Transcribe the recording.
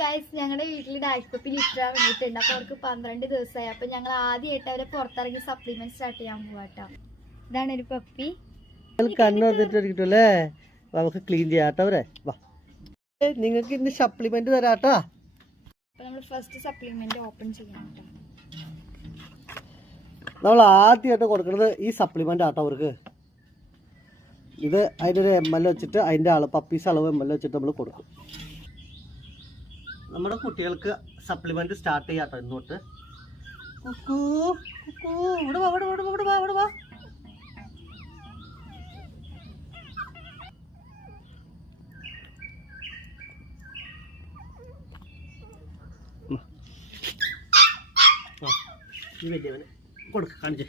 Guys ഞങ്ങളുടെ വീട്ടിൽ diet puppy litre വന്നിട്ടുണ്ട്. അപ്പൊ അവർക്ക് 12 ദിവസമായി. അപ്പൊ ഞങ്ങൾ ആദ്യമായിട്ട് അവരെ പുറത്തിറങ്ങി സപ്ലിമെന്റ് സ്റ്റാർട്ട് ചെയ്യാൻ പോവാട്ടോ. ഇതാണ് ഒരു പപ്പി. കണ്ണുവന്നിട്ടില്ലേ? നമുക്ക് ക്ലീൻ ചെയ്യാട്ടോ അവരെ. നിങ്ങൾക്ക് ഇന്ന് സപ്ലിമെന്റ് തരാട്ടാ. അപ്പൊ നമ്മൾ ഫസ്റ്റ് സപ്ലിമെന്റ് ഓപ്പൺ ചെയ്യാം കേട്ടോ. നമ്മൾ ആദ്യമായിട്ട് കൊടുക്കുന്നത് ഈ സപ്ലിമെന്റ് ആട്ടോ അവർക്ക്. ഇത് അതിൻ്റെ ഒരു ML വെച്ചിട്ട് അതിൻ്റെ പപ്പീസ് അളവ് ML വെച്ചിട്ട് നമ്മൾ കൊടുക്കും. നമ്മുടെ കുട്ടികൾക്ക് സപ്ലിമെന്റ് സ്റ്റാർട്ട് ചെയ്യാട്ടോ ഇന്നോട്ട്. കുക്കൂ കുക്കൂ ഇവിടെ വാ, ഇവിടെ വാ, ഇവിടെ വാ, ഇവിടെ വാ. ഈ വലിയവന് കൊടുക്ക കാണിച്ച്.